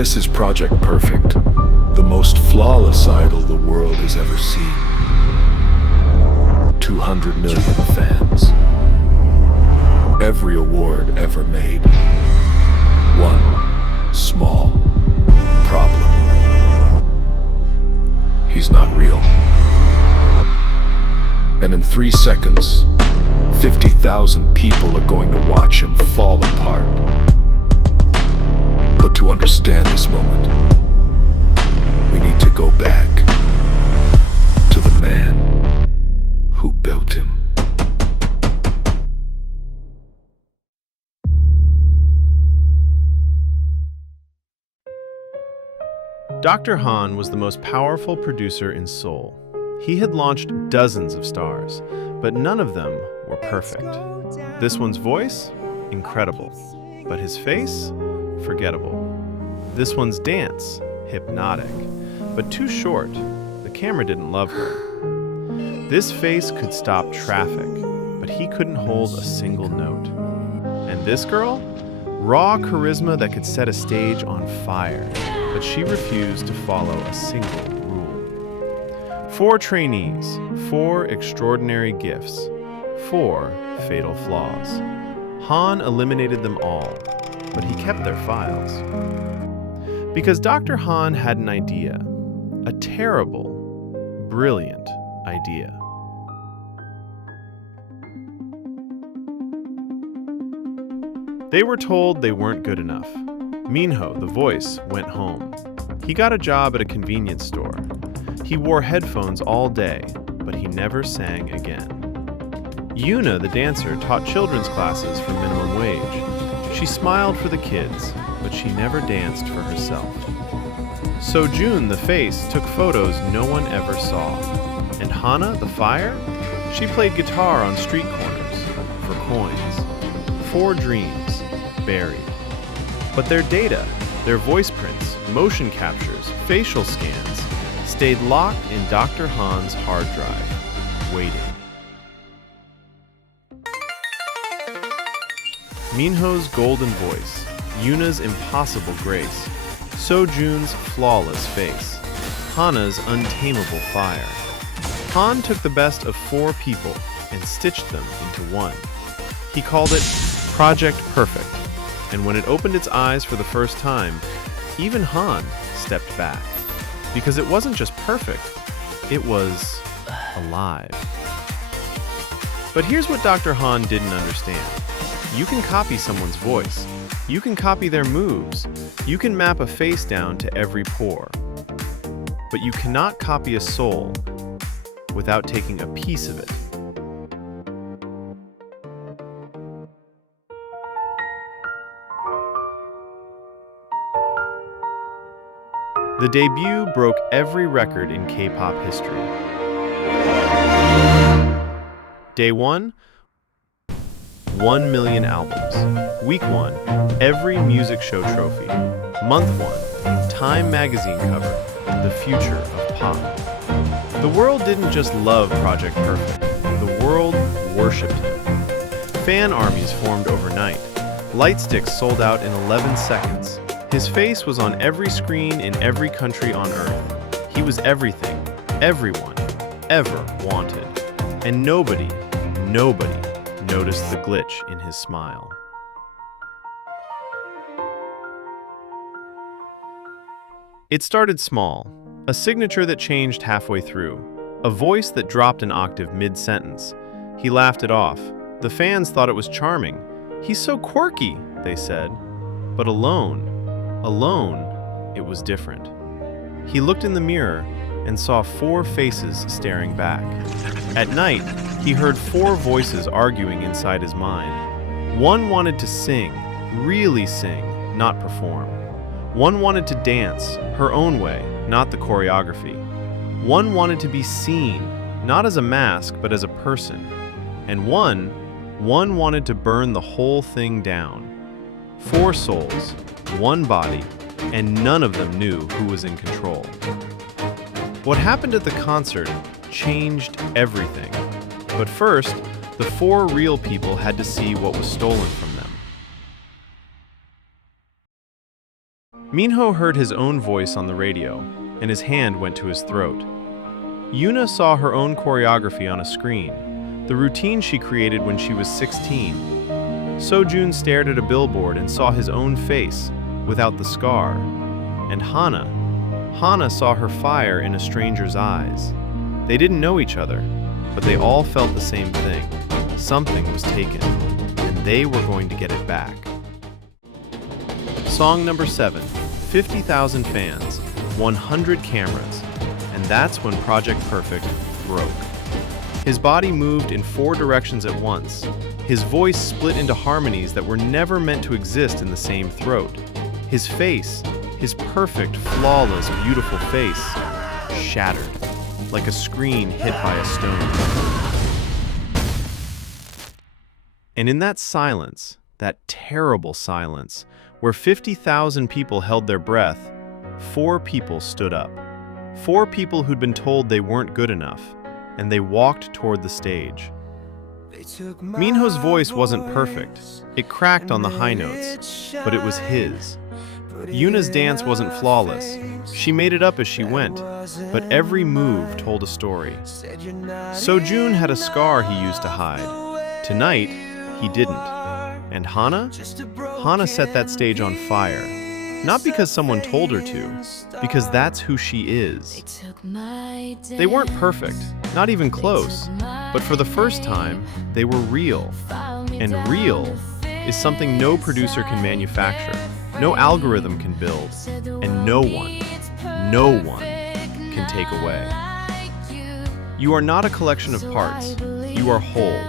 This is Project Perfect, the most flawless idol the world has ever seen. 200 million fans. Every award ever made. One small problem. He's not real. And in 3 seconds, 50,000 people are going to watch him fall apart. But to understand this moment, we need to go back to the man who built him. Dr. Han was the most powerful producer in Seoul. He had launched dozens of stars, but none of them were perfect. This one's voice? Incredible. But his face? Forgettable. This one's dance? Hypnotic. But too short. The camera didn't love her. This face could stop traffic, but he couldn't hold a single note. And this girl? Raw charisma that could set a stage on fire, but she refused to follow a single rule. 4 trainees, 4 extraordinary gifts, 4 fatal flaws. Han eliminated them all, but he kept their files. Because Dr. Han had an idea, a terrible, brilliant idea. They were told they weren't good enough. Minho, the voice, went home. He got a job at a convenience store. He wore headphones all day, but he never sang again. Yuna, the dancer, taught children's classes for minimum wage. She smiled for the kids, but she never danced for herself. So June, the face, took photos no one ever saw. And Hana, the fire? She played guitar on street corners for coins. 4 dreams buried. But their data, their voice prints, motion captures, facial scans, stayed locked in Dr. Han's hard drive, waiting. Minho's golden voice, Yuna's impossible grace, Sojun's flawless face, Hana's untameable fire. Han took the best of 4 people and stitched them into one. He called it Project Perfect, and when it opened its eyes for the first time, even Han stepped back. Because it wasn't just perfect, it was alive. But here's what Dr. Han didn't understand. You can copy someone's voice. You can copy their moves. You can map a face down to every pore. But you cannot copy a soul without taking a piece of it. The debut broke every record in K-pop history. Day 1, 1 million albums. Week 1, every music show trophy. Month 1, Time magazine cover, the future of pop. The world didn't just love Project Perfect, the world worshipped him. Fan armies formed overnight. Lightsticks sold out in 11 seconds. His face was on every screen in every country on Earth. He was everything, everyone, ever wanted. And nobody noticed the glitch in his smile. It started small, a signature that changed halfway through, a voice that dropped an octave mid-sentence. He laughed it off. The fans thought it was charming. "He's so quirky," they said. But alone, it was different. He looked in the mirror and saw 4 faces staring back. At night, he heard 4 voices arguing inside his mind. One wanted to sing, really sing, not perform. One wanted to dance, her own way, not the choreography. One wanted to be seen, not as a mask, but as a person. And one wanted to burn the whole thing down. 4 souls, 1 body, and none of them knew who was in control. What happened at the concert changed everything. But first, the 4 real people had to see what was stolen from them. Minho heard his own voice on the radio, and his hand went to his throat. Yuna saw her own choreography on a screen, the routine she created when she was 16. Sojun stared at a billboard and saw his own face, without the scar. And Hana saw her fire in a stranger's eyes. They didn't know each other, but they all felt the same thing. Something was taken, and they were going to get it back. Song number 7, 50,000 fans, 100 cameras, and that's when Project Perfect broke. His body moved in 4 directions at once. His voice split into harmonies that were never meant to exist in the same throat. His face, his perfect, flawless, beautiful face, shattered, like a screen hit by a stone. And in that silence, that terrible silence, where 50,000 people held their breath, 4 people stood up. 4 people who'd been told they weren't good enough, and they walked toward the stage. Minho's voice wasn't perfect. It cracked on the high notes, but it was his. Yuna's dance wasn't flawless. She made it up as she went, but every move told a story. Sojun had a scar he used to hide. Tonight, he didn't. And Hana? Hana set that stage on fire. Not because someone told her to, because that's who she is. They weren't perfect, not even close, but for the first time, they were real. And real is something no producer can manufacture, no algorithm can build, and no one can take away. You are not a collection of parts, you are whole.